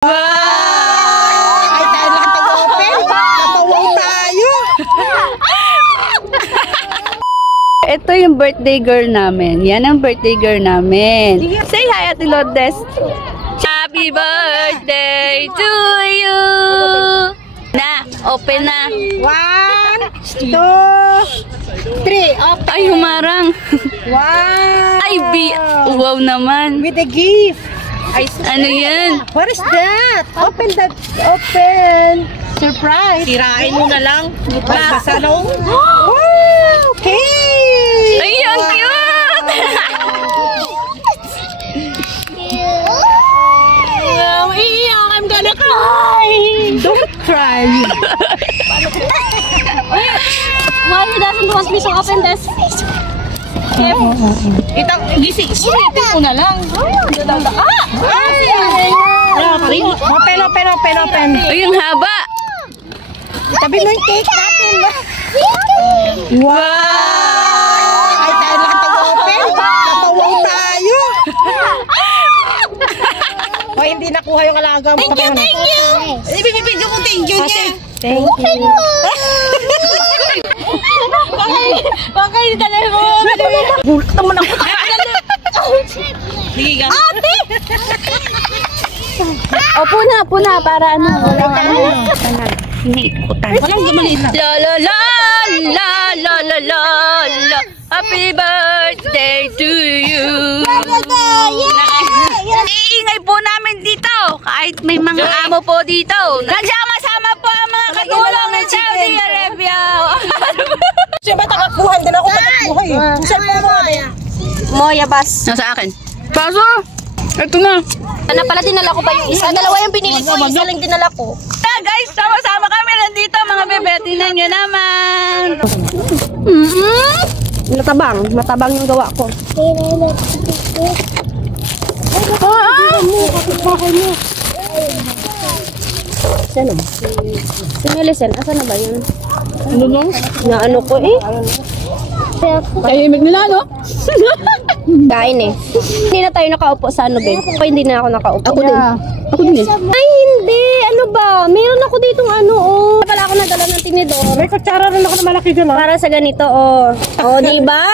Ay, tayo lahat nag-open. Natawag tayo. Ito yung birthday girl namin. Yan ang birthday girl namin. Say hi, Ate Lourdes. Happy birthday to you. Na, open na. 1, 2, 3. Open. Ay, humarang. Wow. Ay, wow naman. With a gift. Ay, Ano yan? what is that? Open that. Open. Surprise. Sirain mo na lang. Basa no? Wow. Okay. Ay, ang cute! I'm gonna cry. Don't cry. Why he doesn't want me to open this? Gising. Sulitin mo na lang. Open. Ay, ang haba. Tabi mo yung cake natin. Wow. Ay, tayo lahat nag-open. Natawag tayo. O, hindi nakuha yung alaga mo. Thank you. Ibibigyan mo thank you niya. Thank you. Bakit dala mo? Gulat naman ako. Sige ka. Ate! O, puna para ano. Walang gumaliit na. La la la la la la la la. Happy birthday to you. Iingay po namin dito. Kahit may mga amo po dito. Nagsama-sama po ang mga katulong ng Saudi Arabia. Siyempre, takakbuhan din ako. Takakbuhay. Siyempre mo nga. Moya bas. Nasa akin. Paso! Ito na. Sana pala dinala ko pa yung isa. Dalawa yung binili ko. Isa lang dinala ko. Guys, sama-sama kami nandito. Mga bebe, tingnan nyo naman. Matabang yung gawa ko. Saan ba? Si Melicen, asan na ba yun? Na ano ko eh? Tahimik nila, no? Kain eh. Hindi na tayo nakaupo sa ano, babe. O, hindi na ako nakaupo. Ako din. Ako din. Ay, hindi. Ano ba? Meron ako ditong ano, oh. Pala ako nadala ng tinidor. May kutsara rin ako na malaki dyan, ha? Para sa ganito, oh. Oh, di ba?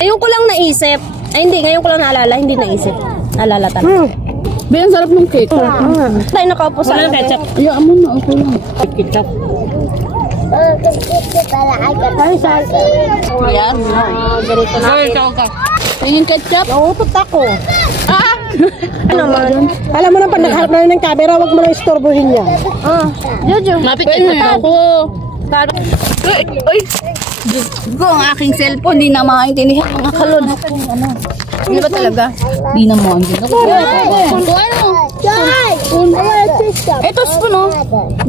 Ngayon ko lang naisip. Ay, hindi. Ngayon ko lang naalala. Hindi naisip. Naalala talaga. Be, ang sarap ng cake. Tayo nakaupo sa ano. ketchup. Ayaan mo na. Okay lang. Ketchup. Yan. Ganito na. Tingin ketchup. Nautot ako. Ano man? Alam mo na, pag nakaharap na ng camera, huwag mo na istorbohin niya. Ah, Jojo. Mapikit na ako. Ay! Diyos ko, ang aking cellphone, di na makaintindihan mga kalod. Hindi ba talaga? Di na makaintindihan. Ito spoon, oh.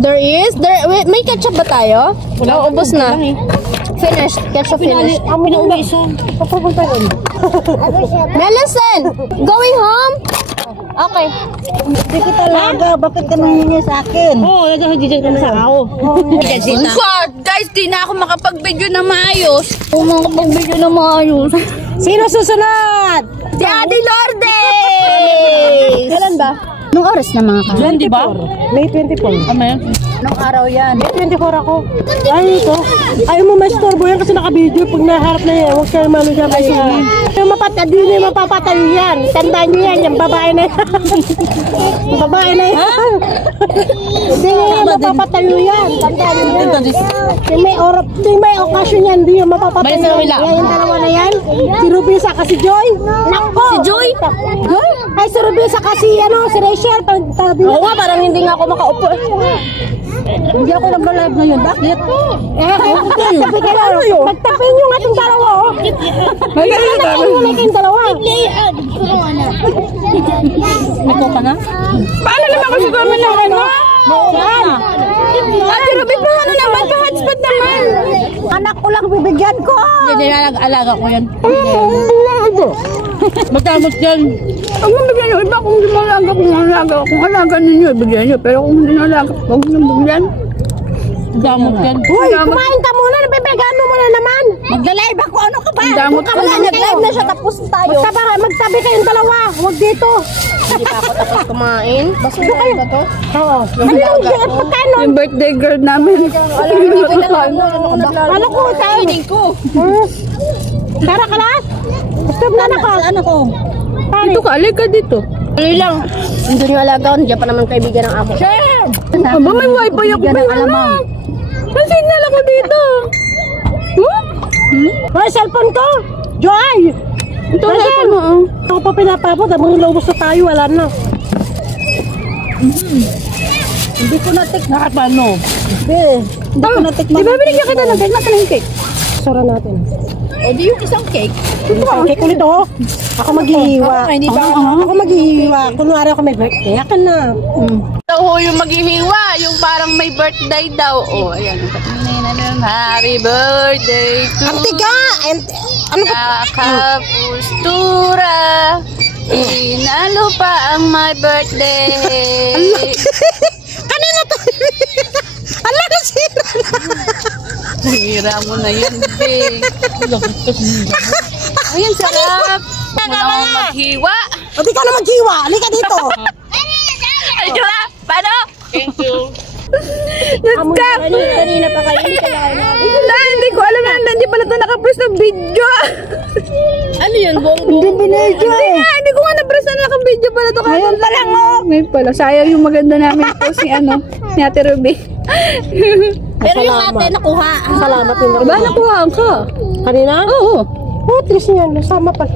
Wait, may ketchup ba tayo? Ubos na. Finished. Ketchup finished. Ang minauwisan. Papapunta yun. Melicen! Going home? Okay. Hindi ko talaga. Bakit ka nangyayari sa akin? Oo, nagkakadidyan ka na sa ako. God, guys, di na ako makapag-video na maayos. Kung makapag-video na maayos. Sino susunod? Si Ate Lourdes! Kailan ba? Anong oras na mga kalod? Yan, di ba? May 24. Ano yan? Anong araw yan? May 24 ako. Ay, ito. Ayaw mo ma-storbo yan kasi naka-video. Pag naharap na yan, huwag kayo mano siya kasi. Yung mapatay, hindi na mapapatay yan. Tandaan nyo yan, yung babae na yan. Yung babae na yan. Hindi nyo yan mapapatay yan. Tandaan nyo yan. Yung may okasyon yan, hindi yung mapapatay yan. Yan yung dalawa na yan. Si Rubisa kasi Joy. Nako! Si Joy? Joy? Ay, si Rubisa kasi, si Rachel. Oo nga, parang hindi nga ako makaupo. Hindi ako nag-live ngayon. Bakit? Magtabi kayo. Magtabi nyo nga itong dalawa. Magtabi nyo nga itong dalawa. Ikaw ka na? Paano naman kasi kami na ano? Yan. Ate Ruby, paano naman? Pa-hotspot naman. Anak ko lang bibigyan ko. Hindi na alaga ko yan. Magdamot yan. Huwag mo bigyan nyo iba kung hindi mo alaga. Kung alaga, kung alaga ninyo, ibigyan nyo. Pero kung hindi na alaga, huwag mo bigyan. Magdamot yan. Uy, kumain ka muna. Nabibigan mo muna naman. Magla-live ako, ano ka ba? Ang damot ko Wala, nag-live na siya, tapos tayo. Magsabi kayong dalawa, huwag dito. Hindi pa ako tapos kumain. Basura ba to? Oo. Ano yung pagkain nun? Yung birthday girl namin. Ano ko, tayo? Tara ka lahat? Gusto mo na ka? Ano ko? Dito ka, alay ka dito. Tuloy lang. Hindi nyo alaga, nandiyan pa naman kaibigan ng amo. Aba, may wifi ako pa alamang. May signal ako dito. May cellphone ko! Joy! Ito cellphone mo. Ako pa pinapapot, mga naubos na tayo, wala na. Hindi ko natik. Nakapano? Hindi ko natik. Di ba binigyan kita ng cake? Nasaan yung cake? Sara natin. O, di yung isang cake. Cake ulit ako. Ako maghihiwa. Ako maghihiwa. Kunwari ako may birthday. Akin na. Oo, yung maghihiwa. Yung parang may birthday daw. Oh, ayan. Happy birthday to Antiga! Ano ba? Nakapustura. Inalo pa ang my birthday. Kanina to? Ala na sila. Nangira mo na yan, babe. Ayan, sarap. Huwag mo na akong maghiwa. O di ka na maghiwa. Halika dito. Ay, diba? Paano? Thank you. Kanina pa kayo, hindi ka na Hindi ko alam na hindi pala ito nakapress ng video. Ano yun, buong Hindi binidyo eh. Hindi ko nga na-press na naka-video pala ito. Ngayon pa lang oh. Ngayon pala. Sayang yung maganda namin ito si si Ate Ruby. Pero yung ate nakuha. Salamat din. Diba nakuhaan ka? Kanina? Oo. Oh, tris niyan. Nasama pa.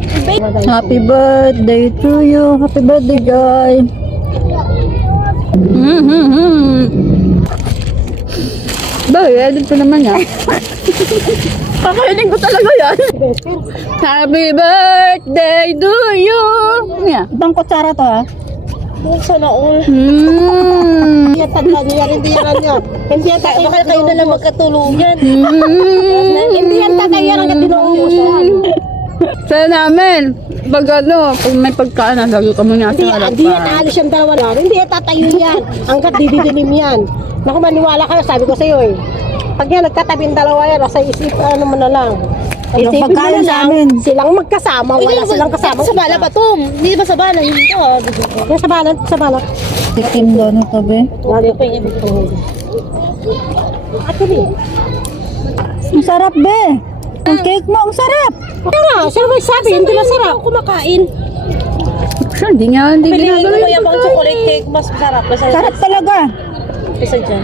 Happy birthday to you. Happy birthday, Joy. Ba, dito naman yan. Kakainin ko talaga yan. Happy birthday to you. Yeah. Ibang kutsara to ha? Sana all. Hindi yan tanda niya. Hindi yan yan. Hindi yan tanda. Baka kayo na lang magkatulungan. Hindi yan tanda yan ang tinuusan. Sa namin, pag may pagkaan, lagi ka muna sa harap. Hindi yan alis yung dalawa lang. Hindi yan tatayo yan. Hanggat dididilim yan. Naku, maniwala kayo. Sabi ko sa'yo eh. Pag yan nagkatabing dalawa yan, nasa isip, ano mo na lang. Isipin mo na lang, silang magkasama, wala silang kasama. Sa bala pa to. Hindi ba sa bala? Hindi to. Yan sa balat, sa balat. Tikim doon ito, be. Lalo ko yung ibig ko. Ate rin. Ang sarap, be. Ang cake mo, ang sarap. Kaya nga, sino may sabi, hindi masarap. Kumakain. Sure, hindi ginagawa Kaya bang chocolate cake, mas sarap. Sarap talaga. Isa dyan.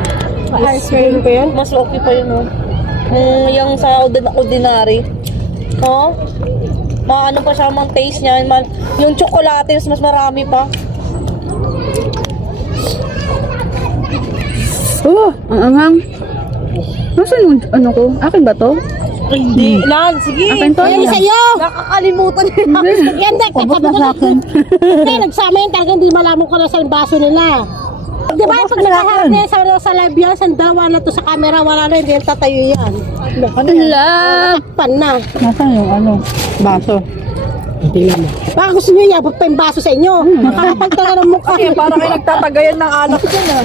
Ice cream ko yan. Mas okay pa yun, oh. Yung sa ordinary. Oh? Maano pa siya, mang taste niya. Yung chocolate, mas marami pa. Oh, ang anghang. Nasaan yung ano ko? Akin ba to? Hindi. Lan, sige. Akin to? Yan sa'yo. Nakakalimutan niya. Yan, Pabot na sa akin. Kaya nagsama yan talaga, hindi malaman ko na sa baso nila. Di ba, pag nakaharap na yan sa live yan, sa dalawa na to sa camera, wala na, hindi yan tatayo yan. Hala. Takpan na. Nasaan yung ano? Baso. Baka gusto nyo yabot pa yung baso sa inyo. Makakapal talaga ng mukha. Parang kayo nagtatagayan ng alak dyan, ah.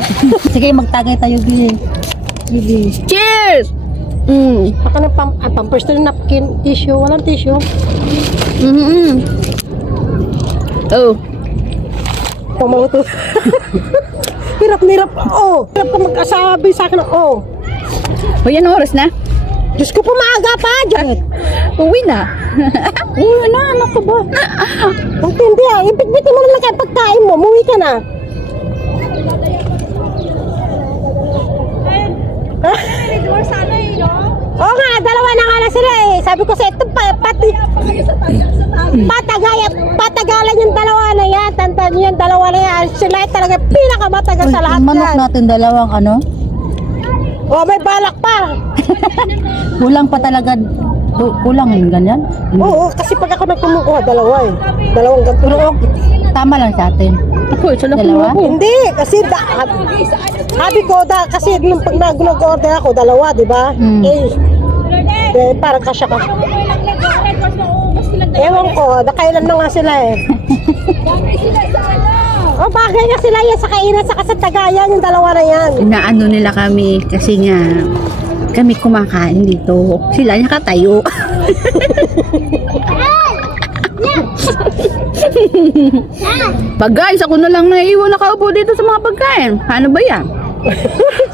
Sige, magtagay tayo, Gili. Cheers! Baka ng pampers na napkin, tissue. Walang tissue. Oh. Pamato. Hirap na hirap. Oh. Hirap ka mag-asabi sa akin. Oh. O yan oras na? Diyos ko, pumaga pa. Uwi na. Uwi na, ano ka ba? Hindi ah. Ibigbitin mo na lang kayo pagkain mo. Muwi ka na. Oo nga, dalawa na nga lang sila eh. Sabi ko sa ito, patagalan yung dalawa na yan. Tandaan nyo yung dalawa na yan. Sila talaga pinakamatagal sa lahat yan. natin dalawang ano? Oh, may balak pa. Kulang pa talaga. Kulang yung ganyan? Oo, kasi pag ako nagkumukuha, dalawa eh. Dalawang ganito. Tama lang sa atin. Ako, isa lang dalawa? Hindi, kasi sabi ko, kasi nung pag nag-order ako, dalawa, di ba? Parang kasya ka. Ewan ko, nakailan na nga sila eh. O bagay nga sila yan sa kainan sa kasatagayan, yung dalawa na yan. Inaano nila kami kasi nga Kami kumakain dito. Sila nakatayo. Pag guys, ako na lang naiiwan nakaupo dito sa mga pagkain. Ano ba yan?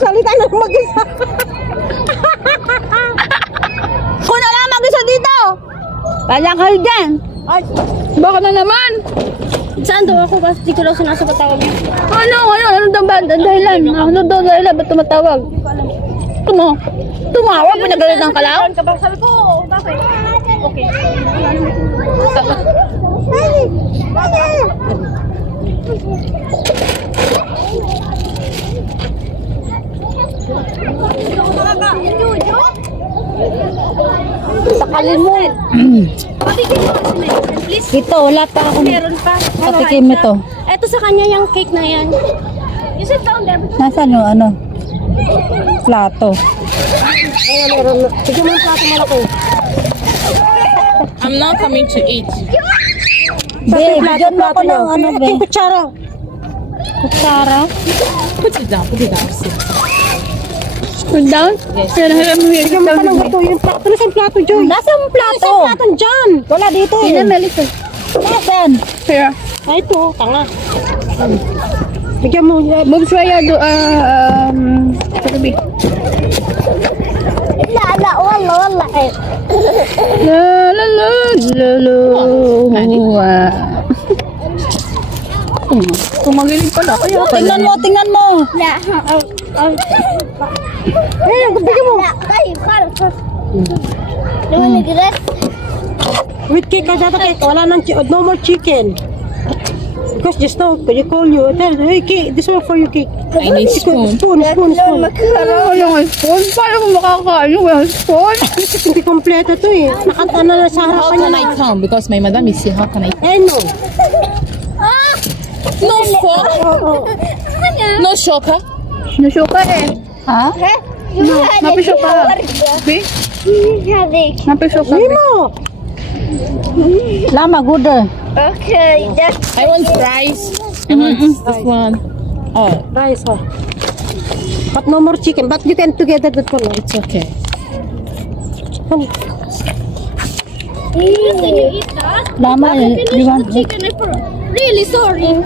Salita na mag-isa. Ako na lang mag-isa dito! Walang kayo dyan! Ay, Baka na naman! Saan daw ako? Kasi di ko lang sinasagot tawag. Ano daw ba? Dahilan? Ano daw dahilan? Ba't tumatawag? Tumawag? Pinagalitan ka lang? Kabasal ko. Bakit? Okay. sakalin mo. Ito, wala pa ako. Meron pa. Patikim ito. Ito sa kanya yung cake na yan. You sit down there. Nasaan yung ano? Plato. Ayan, meron. Sige mo yung plato malaki. I'm not coming to eat. Babe, bigyan mo ako ng ano, babe? Yung kutsara. Kutsara? Put it down. Put it down. Sit. Put down? Yes. Bigyan mo pa ng gato. Yung plato. Nasaan plato, Joy? Nasaan yung plato? Nasaan plato dyan? Wala dito eh. Hindi Melissa. Nasaan? Here. Ay, ito. Tanga. Bigyan mo. Bob Shwaya do, sabi. لا والله عيب. La la la la la. Tumagaling pala kayo. Tingnan mo. لا Bigyan mo. لا طيب خلاص لو نقدر With cake ka data cake. Wala nang, no more chicken. Because just now, you call you. Tell, hey, cake, this one for you, cake. I need spoon. Spoon. Yung spoon? Paano mo makakain yung spoon? Hindi kompleto to eh. Nakanta na sa How harapan can niya. I come? Because my madam is here. How can I? Eh, no. No fork. No shocker. Nasuka eh. Ha? Napisyoka. Bi? هذيك Napisyoka. Hindi mo. Lama, good. اوكي I want fries. I want this one. Oh, Rice, oh. But no more chicken. But you can together that one. it's okay. Honey. Lama, you want really sorry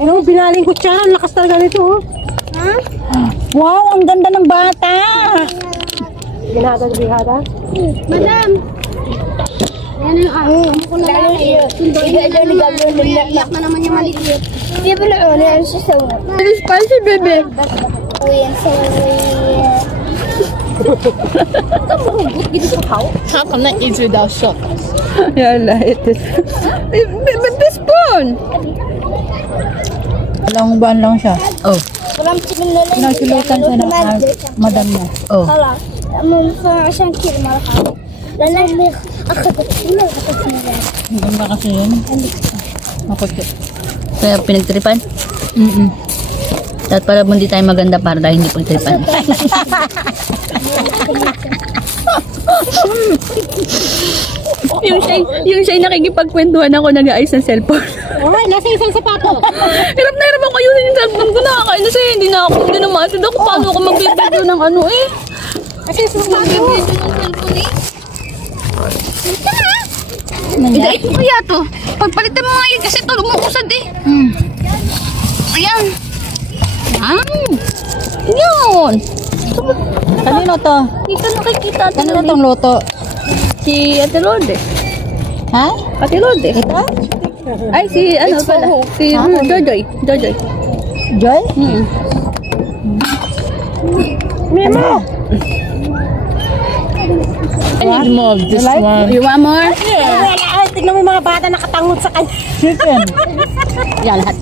Ano, binaling kutsara. Ang lakas talaga nito, oh. Wow, ang ganda ng bata. Bihada. مدام يعني كنا iyak na naman yung maliit. Bibulon yan siya sa Very spicy, baby. Uyan sa How can I eat without shock? Yala, it is. This spoon. Ilang buwan lang siya. Oh. Nasilutan siya ng madam mo. Oh. خلاص عشان كذا ما راح لان اخذت Maganda kasi yun. Makot ko. Kaya pinagtripan? At para hindi tayo maganda para tayo hindi pagtripan. yung siya'y nakikipagkwentuhan ako nag-aayos ng cellphone. Okay, nasa isang sapato. Hirap na hirap ako ayusin yung cellphone ko. Nakakain na siya. Hindi na masid ako. Paano ako mag-video ng ano eh? Kasi sa sapato. Idait mo kaya to. Pagpalitan mo nga yun kasi ito lumuusad eh. Ayan. Yun. Kanino to? Hindi ka nakikita. Kanino tong luto? Si Ate Lorde. Ha? Ate Lorde. Ito? Ay, si ano pala? Si Jojoy. Jojoy. Joy? Memo! I need more of this one. You want more? Ay, tignan mo yung mga bata nakatangot sa kanya. Chicken. Yan lahat.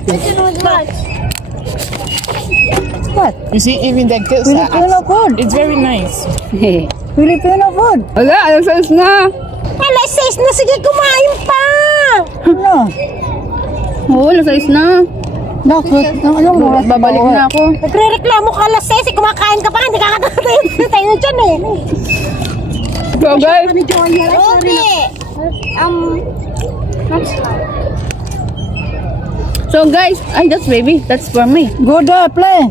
What? You see, even the girls are Filipino food. It's very nice. Filipino food. Wala, alas 6 na. Alas 6 na, sige, kumain pa! Ano? Oo, alas 6 na. Bakit? Anong oras? Babalik na ako. Nagre-reklamo ka alas 6, kumain ka pa, hindi ka katatayin tayo dyan eh. So guys, Ni Joya, sorry na. so guys, ay that's baby, that's for me. Good play.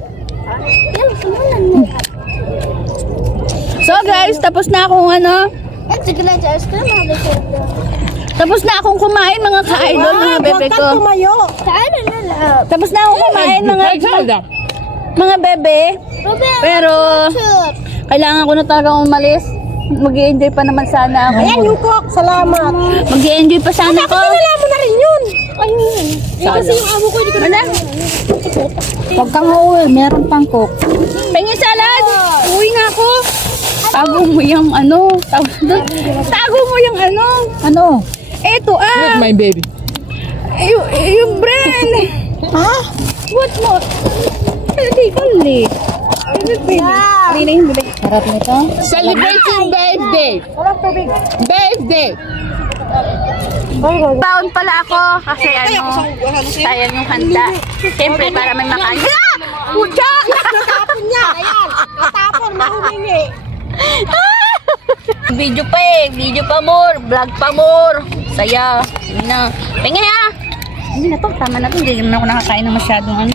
So guys, tapos na akong ano. Tapos na akong kumain mga ka-idol, mga bebe ko. Tumayo. Tapos na akong kumain mga bebe. Pero kailangan ko na talaga umalis. Mag-i-enjoy pa naman sana ako. Ayan yung cook. Salamat. Mag-i-enjoy pa sana ako. Wala mo na rin yun. Ayun. Kasi yung amo ko, hindi ko na. Huwag kang uuwi, meron pang cook. Pengi salad! Uwi na ako. Tago mo yung ano. Tago mo yung ano. Ano? Eto My baby. Yung brand. Ha? What mo? Hindi. Sarap nito. Celebrating birthday. Birthday. Taon pala ako kasi ano, sayang yung handa. Siyempre para may makain. Pucha! Natapon niya. Ayan. Natapon. Mahumingi. Video pa video pa more, vlog pa more. Saya. Hindi na. Pengen ha! Hindi na to, tama na to. Hindi naman ako nakakain ng masyadong ano.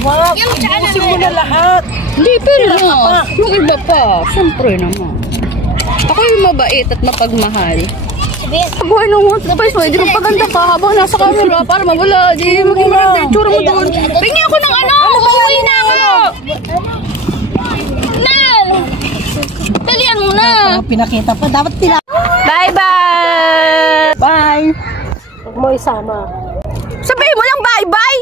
Wow. Ubusin mo na lahat. Hindi, pero na. Yung iba pa. Siyempre naman. Ako yung mabait at mapagmahal. Buhay nung spice mo, hindi kang paganda ka habang nasa camera para mawala. Di maging maganda yung tsura mo doon. Tingnan ako ng ano! Uuwi na ako! Nal! Dalian mo na! Pinakita pa. Dapat pila. Bye-bye! Bye! Huwag mo isama. Sabihin mo lang bye-bye!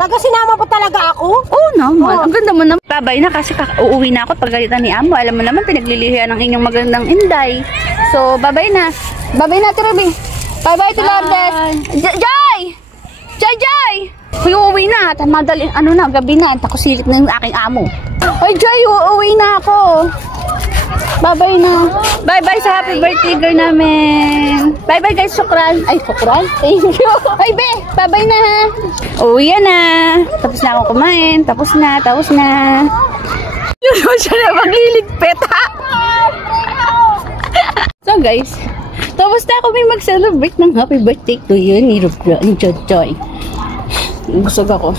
Taga sinama pa talaga ako? Oo naman. Ang ganda mo naman. Babay na kasi uuwi na ako at pagalitan ni Amo. Alam mo naman, pinaglilihiyan ng inyong magandang inday. So, babay na. Babay na, Tirabi. Bye-bye to Lourdes. Joy! Joy! Uy, uuwi na. At madaling, ano na, gabi na. Takusilit na yung aking amo. Uy, Joy, uuwi na ako. Bye-bye na. Bye-bye sa happy birthday girl namin. Bye-bye guys, syukran. Ay, syukran? Thank you. Ay, be, bye-bye na ha. Uwi na. Tapos na ako kumain. Tapos na. Yun siya na magliligpit ha. So guys, tapos na ako may mag-celebrate ng happy birthday to you ni Joy. Busog ako.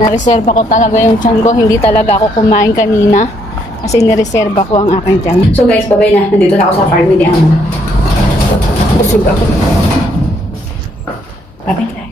Nareserva ko talaga yung tiyan ko. Hindi talaga ako kumain kanina. Kasi nireserva ko ang aking tiyan. So guys, bye-bye na. Nandito na ako sa farm ni Ama. Busog ako. Bye-bye na.